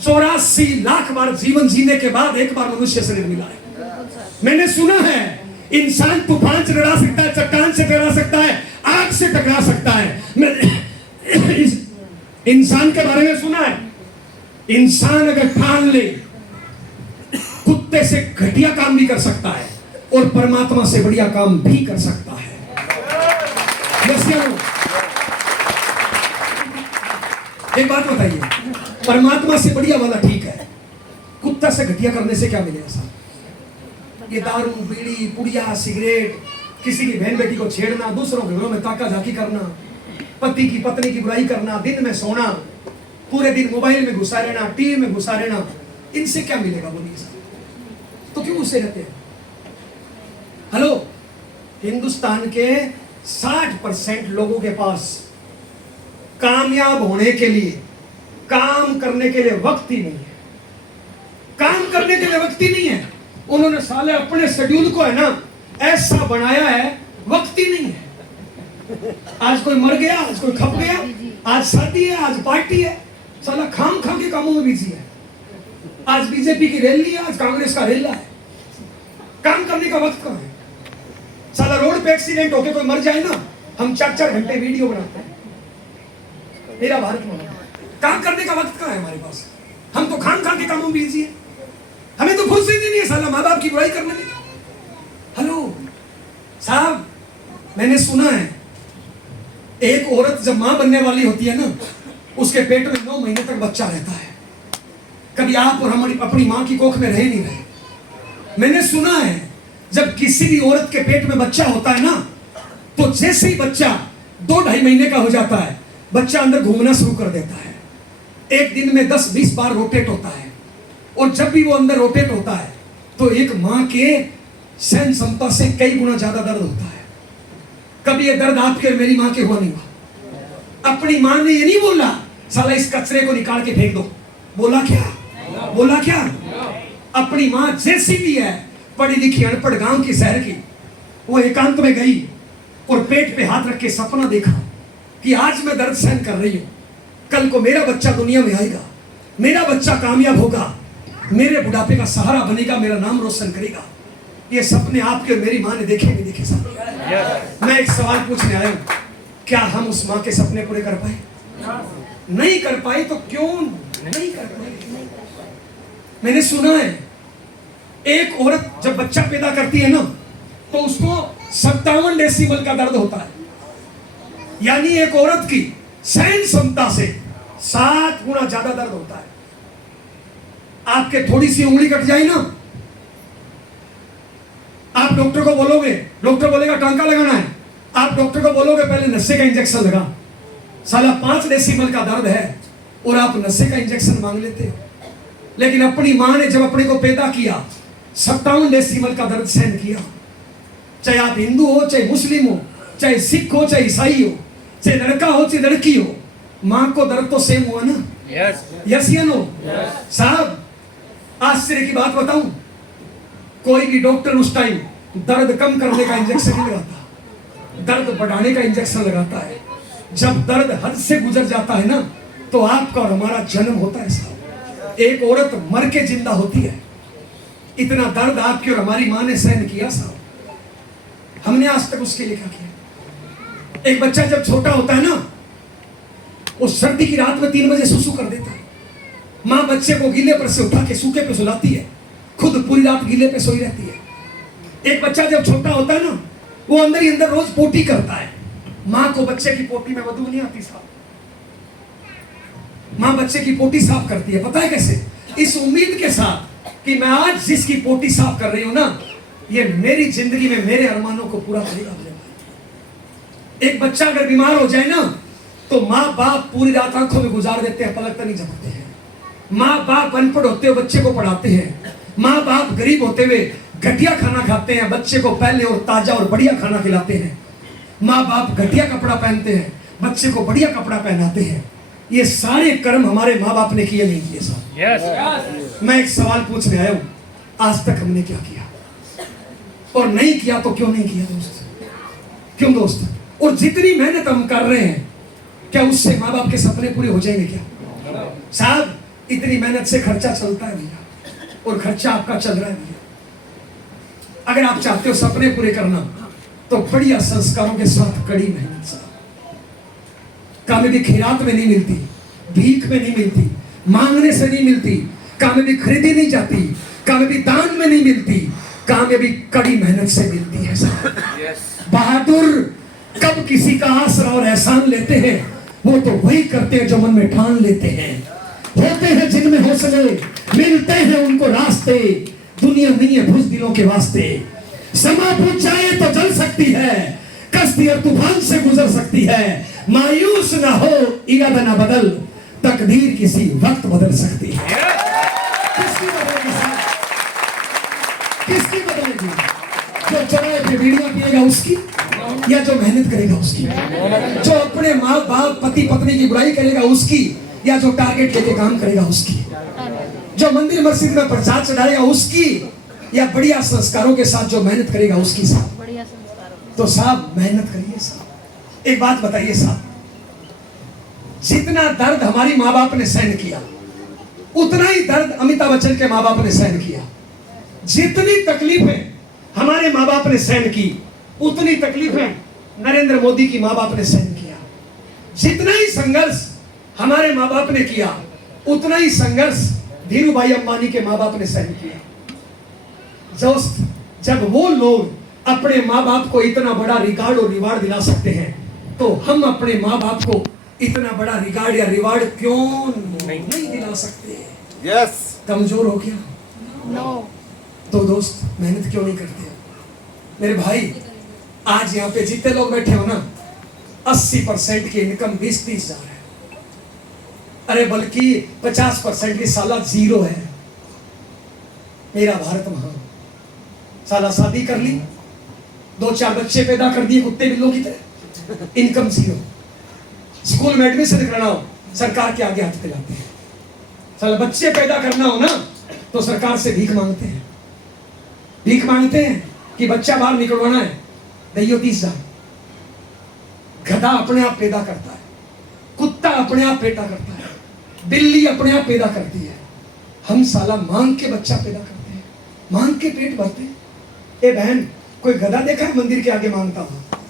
84 लाख बार जीवन जीने के बाद एक बार मनुष्य शरीर मिला है। मैंने सुना है इंसान तूफान से डरा सकता है, चट्टान से डरा सकता है, आग से टकरा सकता है। मैं इंसान के बारे में सुना है, इंसान अगर ठान ले कुत्ते से घटिया काम भी कर सकता है और परमात्मा से बढ़िया काम भी कर सकता है। एक बात बताइए, परमात्मा से बढ़िया वाला ठीक है, कुत्ता से घटिया करने से क्या मिलेगा साहब? ये दारू, बीड़ी, पुड़िया, सिगरेट, किसी की बहन बेटी को छेड़ना, दूसरों के घरों में ताका झाकी करना, पति की पत्नी की बुराई करना, दिन में सोना, पूरे दिन मोबाइल में घुसा रहना, टीवी में घुसा रहना, इनसे क्या मिलेगा बोलिए साहब? तो क्यों उससे रहते हैं? हेलो, हिंदुस्तान के 60% लोगों के पास कामयाब होने के लिए, काम करने के लिए वक्त ही नहीं है। काम करने के लिए वक्त ही नहीं है। उन्होंने साले अपने शेड्यूल को है ना ऐसा बनाया है, वक्त ही नहीं है। आज कोई मर गया, आज कोई खप गया, आज शादी है, आज पार्टी है, साला खाम खा के कामों में बिजी है। आज बीजेपी की रैली है, आज कांग्रेस का रेला है। काम करने का वक्त कहाँ है? साला रोड पे एक्सीडेंट होके कोई मर जाए ना, हम 4-4 घंटे वीडियो बनाते हैं। मेरा भारत माँ, काम करने का वक्त कहाँ है हमारे पास? हम तो खाम खा के कामों में बिजी है। हमें तो फुर्सत ही नहीं है साला माँ बाप की बुराई करने में। हेलो साहब, मैंने सुना है एक औरत जब माँ बनने वाली होती है ना, उसके पेट में 9 महीने तक बच्चा रहता है। कभी आप और हमारी अपनी माँ की कोख में रहे नहीं रहे? मैंने सुना है जब किसी भी औरत के पेट में बच्चा होता है ना, तो जैसे ही बच्चा 2-2.5 महीने का हो जाता है, बच्चा अंदर घूमना शुरू कर देता है। एक दिन में 10-20 बार रोटेट होता है, और जब भी वो अंदर रोटेट होता है तो एक माँ के सहन क्षमता से कई गुना ज्यादा दर्द होता है। कभी ये दर्द आपके और मेरी माँ के हुआ नहीं हुआ? अपनी माँ ने ये नहीं बोला साला इस कचरे को निकाल के फेंक दो, बोला क्या? बोला क्या? अपनी माँ जैसी भी है, पढ़ी लिखी अनपढ़ गांव की शहर की, वो एकांत में गई और पेट पे हाथ रख के सपना देखा कि आज मैं दर्द सहन कर रही हूँ, कल को मेरा बच्चा दुनिया में आएगा, मेरा बच्चा कामयाब होगा, मेरे बुढ़ापे का सहारा बनेगा, मेरा नाम रोशन करेगा। ये सपने आपके और मेरी माँ ने देखे नहीं देखे साहब? मैं एक सवाल पूछने आया हूँ, क्या हम उस माँ के सपने पूरे कर पाए? नहीं कर पाए। तो क्यों नहीं कर पाए? मैंने सुना है एक औरत जब बच्चा पैदा करती है ना, तो उसको 57 डेसिबल का दर्द होता है। यानी एक औरत की सहन क्षमता से 7 गुना ज्यादा दर्द होता है। आपके थोड़ी सी उंगली कट जाए ना, आप डॉक्टर को बोलोगे, डॉक्टर बोलेगा टांका लगाना है, आप डॉक्टर को बोलोगे पहले नशे का इंजेक्शन लगा, साला 5 डेसिबल का दर्द है और आप नशे का इंजेक्शन मांग लेते हो। लेकिन अपनी माँ ने जब अपने को पैदा किया, 57 डेसिबल का दर्द सहन किया। चाहे आप हिंदू हो, चाहे मुस्लिम हो, चाहे सिख हो, चाहे ईसाई हो, चाहे लड़का हो, चाहे लड़की हो, माँ को दर्द तो सेम हुआ ना? यस या नो? साहब आश्चर्य की बात बताऊं, कोई भी डॉक्टर उस टाइम दर्द कम करने का इंजेक्शन नहीं लगाता, दर्द बढ़ाने का इंजेक्शन लगाता है। जब दर्द हद से गुजर जाता है ना, तो आपका और हमारा जन्म होता है साहब। एक औरत मर के जिंदा होती है। इतना दर्द आपकी और हमारी माँ ने सहन किया साहब, हमने आज तक उसके लिए क्या किया? एक बच्चा जब छोटा होता है ना, वो सर्दी की रात में 3 बजे सुसु कर देता है। माँ बच्चे को गीले पर से उठा के सूखे पे सुलाती है, खुद पूरी रात गीले पे सोई रहती है। एक बच्चा जब छोटा होता है ना, वो अंदर ही अंदर रोज पोटी करता है। माँ को बच्चे की पोटी में बदबू नहीं आती साहब। माँ बच्चे की पोटी साफ करती है, पता है कैसे? इस उम्मीद के साथ कि मैं आज जिसकी पोटी साफ कर रही हूं ना, ये मेरी जिंदगी में मेरे अरमानों को पूरा करेगा। एक बच्चा अगर बीमार हो जाए ना, तो माँ बाप पूरी रात आंखों में गुजार देते हैं, पलक तक नहीं झपकते हैं। माँ बाप अनपढ़ होते हुए बच्चे को पढ़ाते हैं। माँ बाप गरीब होते हुए घटिया खाना खाते हैं, बच्चे को पहले और ताजा और बढ़िया खाना खिलाते हैं। माँ बाप घटिया कपड़ा पहनते हैं, बच्चे को बढ़िया कपड़ा पहनाते हैं। ये सारे कर्म हमारे माँ बाप ने किए नहीं किए साहब। मैं एक सवाल पूछने आया हूं, आज तक हमने क्या किया? और नहीं किया तो क्यों नहीं किया दोस्त? क्यों दोस्त? और जितनी मेहनत हम कर रहे हैं, क्या उससे माँ बाप के सपने पूरे हो जाएंगे क्या? साहब, इतनी मेहनत से खर्चा चलता है भैया, और खर्चा आपका चल रहा है भैया। अगर आप चाहते हो सपने पूरे करना, तो बढ़िया संस्कारों के साथ कड़ी मेहनत साहब। कामयाबी खैरात में नहीं मिलती, भीख में नहीं मिलती, मांगने से नहीं मिलती, कामयाबी खरीदी नहीं जाती, कामयाबी दान में नहीं मिलती, कामयाबी कड़ी मेहनत से मिलती है साहब। बहादुर कब किसी का आसरा और एहसान लेते हैं, वो तो वही करते हैं जो मन में ठान लेते हैं। होते हैं जिनमें हौसले, मिलते हैं उनको रास्ते, दुनिया नहीं है बुज़दिलों के वास्ते। समा पूछ जाए तो जल सकती है, कश्ती और तूफान से गुजर सकती है। मायूस ना हो, इरादा ना बदल, तकदीर किसी वक्त बदल सकती है। किसकी बदलेगी साहब? किसकी बदलेगी? जो चौराहे पे बीड़ियां पिएगा उसकी, या जो मेहनत करेगा उसकी? जो अपने माँ बाप पति पत्नी की बुराई करेगा उसकी, या जो टारगेट लेके काम करेगा उसकी? जो मंदिर मस्जिद में प्रसाद चढ़ाएगा उसकी, या बढ़िया संस्कारों के साथ जो मेहनत करेगा उसकी साहब? बढ़िया संस्कारों। तो साहब मेहनत करिए साहब। एक बात बताइए साहब, जितना दर्द हमारी माँ बाप ने सहन किया, उतना ही दर्द अमिताभ बच्चन के माँ बाप ने सहन किया। जितनी तकलीफें हमारे माँ बाप ने सहन की, उतनी तकलीफें नरेंद्र मोदी की माँ बाप ने सहन किया। जितना ही संघर्ष हमारे माँ बाप ने किया, उतना ही संघर्ष धीरू भाई अंबानी के माँ बाप ने सहन किया। दोस्त, जब वो लोग अपने माँ बाप को इतना बड़ा रिगार्ड और रिवार्ड दिला सकते हैं, तो हम अपने माँ बाप को इतना बड़ा रिगार्ड या रिवार्ड क्यों नहीं दिला सकते? यस, कमजोर हो क्या? नो। तो दोस्त, मेहनत क्यों नहीं करते? मेरे भाई, आज यहाँ पे जितने लोग बैठे हो ना, 80% की इनकम 20-30 हजार है। अरे बल्कि 50% की साला जीरो है। मेरा भारत महान। साला शादी कर ली, 2-4 बच्चे पैदा कर दिए कुत्ते बिल्लों की तरह, इनकम जीरो। स्कूल में एडमिशन कराना हो, सरकार के आगे हाथ फैलाते हैं। साला बच्चे पैदा करना हो ना, तो सरकार से भीख मांगते हैं। भीख मांगते हैं कि बच्चा बाहर निकलवाना है, दैयो 30 हजार। गधा अपने आप पैदा करता है, कुत्ता अपने आप पैदा करता है, बिल्ली अपने आप पैदा करती है। हम साला मांग के बच्चा पैदा करते हैं, मांग के पेट भरते हैं। ए बहन, कोई गधा देखा है मंदिर के आगे मांगता हुआ?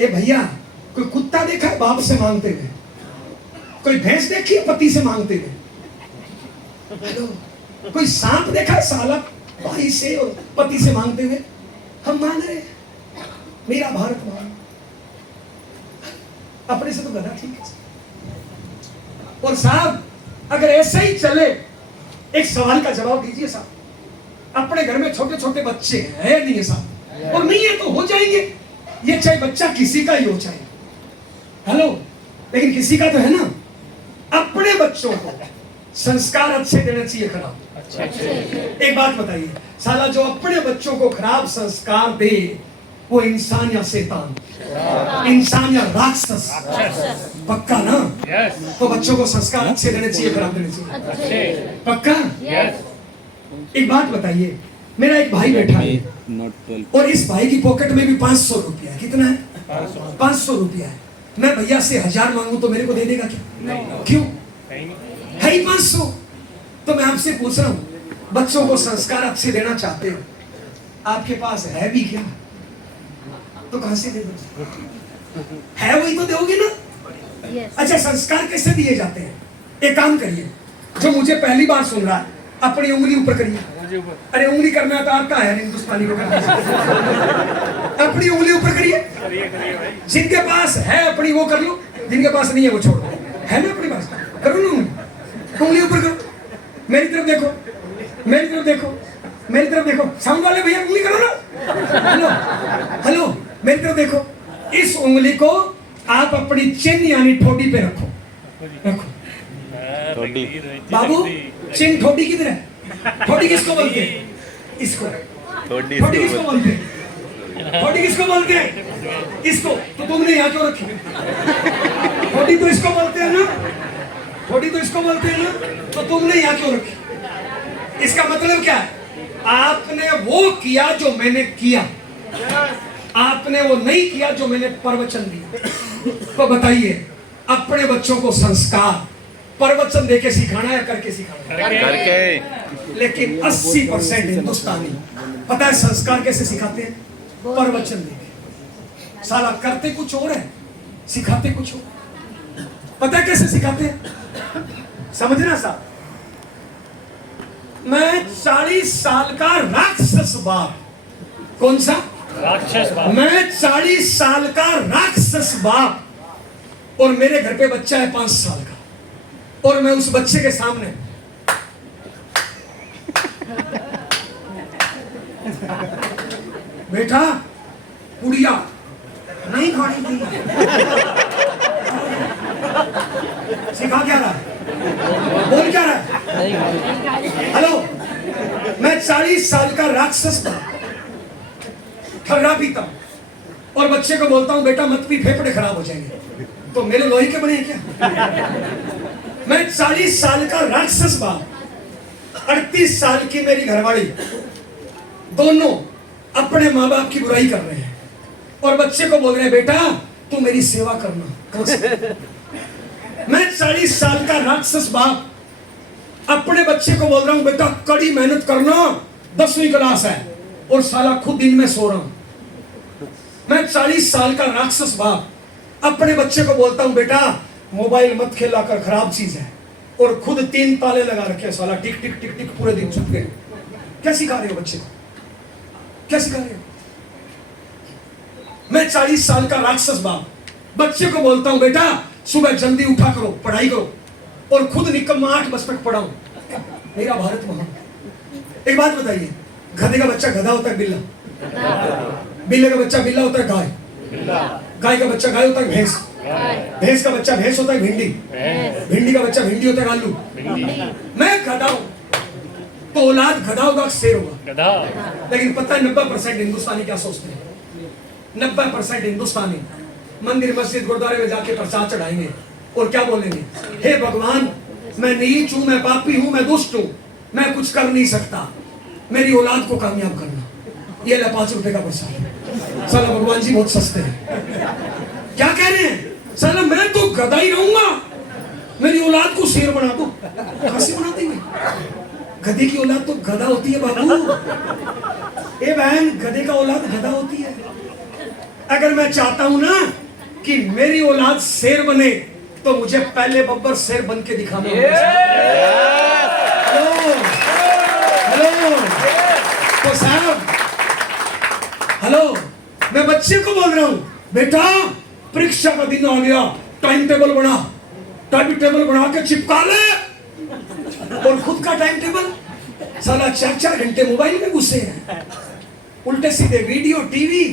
ए भैया, कोई कुत्ता देखा है बाप से मांगते हुए? कोई भैंस देखी है पति से मांगते हुए? हेलो, कोई सांप देखा है साला भाई से और पति से मांगते हुए? हम मांग रहे हैं। मेरा भारत महान। अपने से तो गधा ठीक है। और साहब, अगर ऐसा ही चले, एक सवाल का जवाब दीजिए साहब। अपने घर में छोटे छोटे बच्चे हैं, नहीं है साहब? और नहीं है तो हो जाएंगे। ये चाहे बच्चा किसी का ही हो, चाहे, हेलो, लेकिन किसी का तो है ना। अपने बच्चों को संस्कार अच्छे देने चाहिए, खराब? एक बात बताइए, साला जो अपने बच्चों को खराब संस्कार दे, वो इंसान या शैतान? इंसान या राक्षस? पक्का ना? तो बच्चों को संस्कार अच्छे देने चाहिए, खराब देने चाहिए? पक्का? एक बात बताइए, मेरा एक भाई बैठा है और इस भाई की पॉकेट में भी 500 रुपया है। कितना है? 500 रुपया है। मैं भैया से 1000 मांगू तो मेरे को दे देगा क्या? क्यों? है ही 500। तो मैं आपसे पूछ रहा हूँ, बच्चों को संस्कार अच्छे देना चाहते हो, आपके पास है भी क्या? तो कहां से दे दो? है वही तो दोगे ना। अच्छा, संस्कार कैसे दिए जाते हैं? एक काम करिए, जो मुझे पहली बार सुन रहा है, अपनी उंगली ऊपर करिए। अरे उंगली करना तो आपका है, हिंदुस्तानी को करना। अपनी उंगली ऊपर करिए। जिनके पास है अपनी वो कर लो, जिनके पास नहीं है वो छोड़ दो। है ना अपने पास? करो ना, उंगली ऊपर करो, मेरी तरफ देखो, मेरी तरफ देखो, मेरी तरफ देखो, साउंड वाले भैया उंगली करो ना, हेलो हेलो, मेरी तरफ देखो। इस उंगली को आप अपनी चिन यानी ठोडी पे रखो, रखो। बाबू चिन ठोडी किधर है? ठोडी किसको बोलते हैं? इसको। ठोडी किसको बोलते हैं? ठोडी किसको बोलते हैं? इसको। तो तुमने यहाँ क्यों रखी? ठोडी तो इसको बोलते हैं ना, ठोडी तो इसको बोलते हैं ना, तो तुमने यहाँ क्यों रखी? इसका मतलब क्या है? आपने वो किया जो मैंने किया, आपने वो नहीं किया जो मैंने प्रवचन दिया। तो बताइए, अपने बच्चों को संस्कार प्रवचन देके सिखाना है, करके सिखाना है? करके। लेकिन 80% हिंदुस्तानी पता है संस्कार कैसे सिखाते हैं? प्रवचन देके। साला करते कुछ और है, सिखाते कुछ और। पता है कैसे सिखाते हैं? समझना साहब, मैं 40 साल का राक्षस बाप। कौन सा राक्षस बाप? मैं 40 साल का राक्षस बाप, और मेरे घर पे बच्चा है 5 साल का, और मैं उस बच्चे के सामने बेटा कुड़िया नहीं खानी चाहिए, सिखा क्या रहा है? बोल क्या रहा है? हेलो, मैं 40 साल का राक्षस था, ठर्रा पीता, और बच्चे को बोलता हूं बेटा मत पी, फेफड़े खराब हो जाएंगे। तो मेरे लोही के बने हैं क्या? मैं 40 साल का राक्षस बाप, 38 साल की मेरी घरवाली, दोनों अपने माँ बाप की बुराई कर रहे हैं, और बच्चे को बोल रहे हैं बेटा तू मेरी सेवा करना। मैं 40 साल का राक्षस बाप अपने बच्चे को बोल रहा हूं बेटा कड़ी मेहनत करना, 10वीं क्लास है, और साला खुद दिन में सो रहा हूं। मैं 40 साल का राक्षस बाप अपने बच्चे को बोलता हूं बेटा मोबाइल मत खेला कर, खराब चीज है, और खुद 3 ताले लगा रखे, साला टिक टिक टिक टिक पूरे दिन चुप गए। क्या सिखा रहे हो बच्चे को? क्या सिखा रहे हो? मैं 40 साल का राक्षस बाप बच्चे को बोलता हूं बेटा सुबह जल्दी उठा करो, पढ़ाई करो, और खुद निकम्मा 8 बजे तक पढ़ाऊं। मेरा भारत महान। एक बात बताइए, गधे का बच्चा गधा होता है बिल्ला, बिल्ले का बच्चा बिल्ला होता है गाय, गाय का बच्चा गाय होता है भैंस, भैंस का बच्चा भैंस होता है भिंडी, भिंडी का बच्चा भिंडी होता है आलू। मैं गधा हूं तो औलाद गधा होगा, शेर होगा। लेकिन पता है 90% हिंदुस्तानी क्या सोचते हैं? 90% हिंदुस्तानी मंदिर मस्जिद गुरुद्वारे में जाके प्रसाद चढ़ाएंगे और क्या बोलेंगे? हे भगवान मैं नीच हूं, मैं पापी हूं, मैं दुष्ट हूं, मैं कुछ कर नहीं सकता, मेरी औलाद को कामयाब करना। ये ले 5 रुपए का प्रसाद। साला भगवान जी बहुत सस्ते हैं। क्या कह रहे हैं? साला मैं तो गधा ही रहूंगा, मेरी औलाद को शेर बना दो। कहां से बनाते हैं? गधे की औलाद तो गधा होती है बाबू। ए बहन, गधे का औलाद गधा होती है। अगर मैं चाहता हूं ना कि मेरी औलाद शेर बने तो मुझे पहले बब्बर शेर बन के दिखाना होगा। हेलो हेलो तो साहब, हेलो मैं बच्चे को बोल रहा हूं बेटा परीक्षा का दिन आ गया, टाइम टेबल बना, टाइम टेबल बना के चिपका ले, और खुद का टाइम टेबल साला 4-4 घंटे मोबाइल में घुसे हैं, उल्टे सीधे वीडियो टीवी,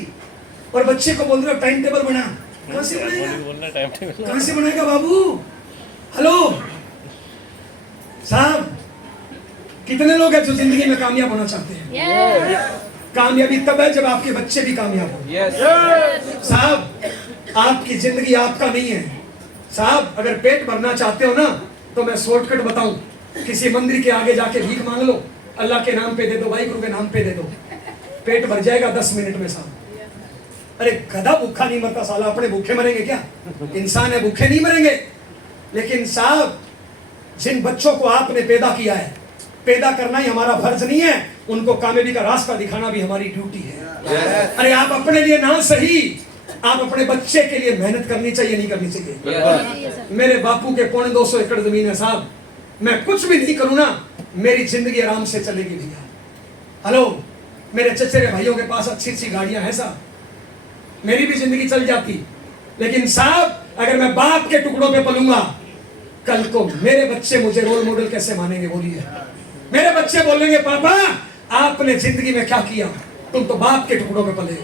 और बच्चे को बोल रहे हो टाइम टेबल बना। कहां से बनाएगा? कहां से बनाएगा बाबू? हेलो साहब, कितने लोग हैं जो जिंदगी में कामयाब होना चाहते हैं? कामयाबी तब है जब आपके बच्चे भी कामयाब हो। साहब आपकी जिंदगी आपका नहीं है साहब। अगर पेट भरना चाहते हो ना तो मैं शॉर्टकट बताऊं, किसी मंदिर के आगे जाके भीख मांग लो, अल्लाह के नाम पे दे दो, वाहिगुरु के नाम पे दे दो, पेट भर जाएगा 10 मिनट में साहब। अरे गधा भूखा नहीं मरता, साला अपने भूखे मरेंगे क्या? इंसान है, भूखे नहीं मरेंगे। लेकिन साहब जिन बच्चों को आपने पैदा किया है, पैदा करना ही हमारा फर्ज नहीं है, उनको कामयाबी का रास्ता दिखाना भी हमारी ड्यूटी है। अरे आप अपने लिए ना सही, आप अपने बच्चे के लिए मेहनत करनी चाहिए, नहीं करनी चाहिए? मेरे बापू के 250 एकड़ जमीन है साहब, मैं कुछ भी नहीं करूं ना मेरी जिंदगी आराम से चलेगी भैया। हेलो मेरे चचेरे भाइयों के पास अच्छी गाड़ियां हैं साहब, मेरी भी जिंदगी चल जाती। लेकिन साहब अगर मैं बाप के टुकड़ों पे पलूंगा, कल को मेरे बच्चे मुझे रोल मॉडल कैसे मानेंगे बोलिए? मेरे बच्चे बोलेंगे पापा आपने जिंदगी में क्या किया, तुम तो बाप के टुकड़ों में पले हो।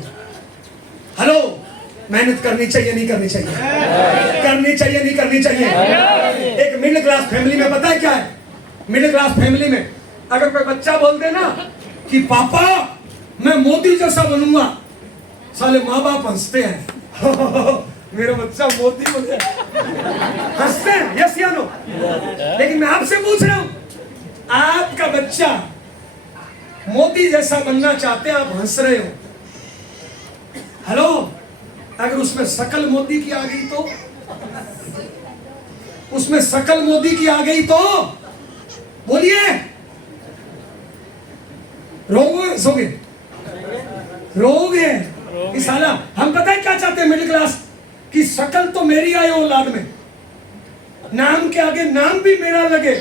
हेलो, मेहनत करनी चाहिए नहीं करनी चाहिए? करनी चाहिए नहीं करनी चाहिए? एक मिडिल क्लास फैमिली में पता है क्या है? मिडिल क्लास फैमिली में अगर कोई बच्चा बोल दे ना कि पापा मैं मोदी जैसा बनूंगा, साले माँ बाप हंसते हैं मेरा बच्चा मोदी बन गया, हंसते हैं, यस या नो? लेकिन मैं आपसे पूछ रहा हूं, आपका बच्चा मोदी जैसा बनना चाहते हैं, आप हंस रहे हो। हेलो, अगर उसमें शकल मोदी की आ गई तो, उसमें शकल मोदी की आ गई तो बोलिए रोगे रोगे कि साला हम पता है क्या चाहते हैं मिडिल क्लास, कि शकल तो मेरी आए औलाद में, नाम के आगे नाम भी मेरा लगे,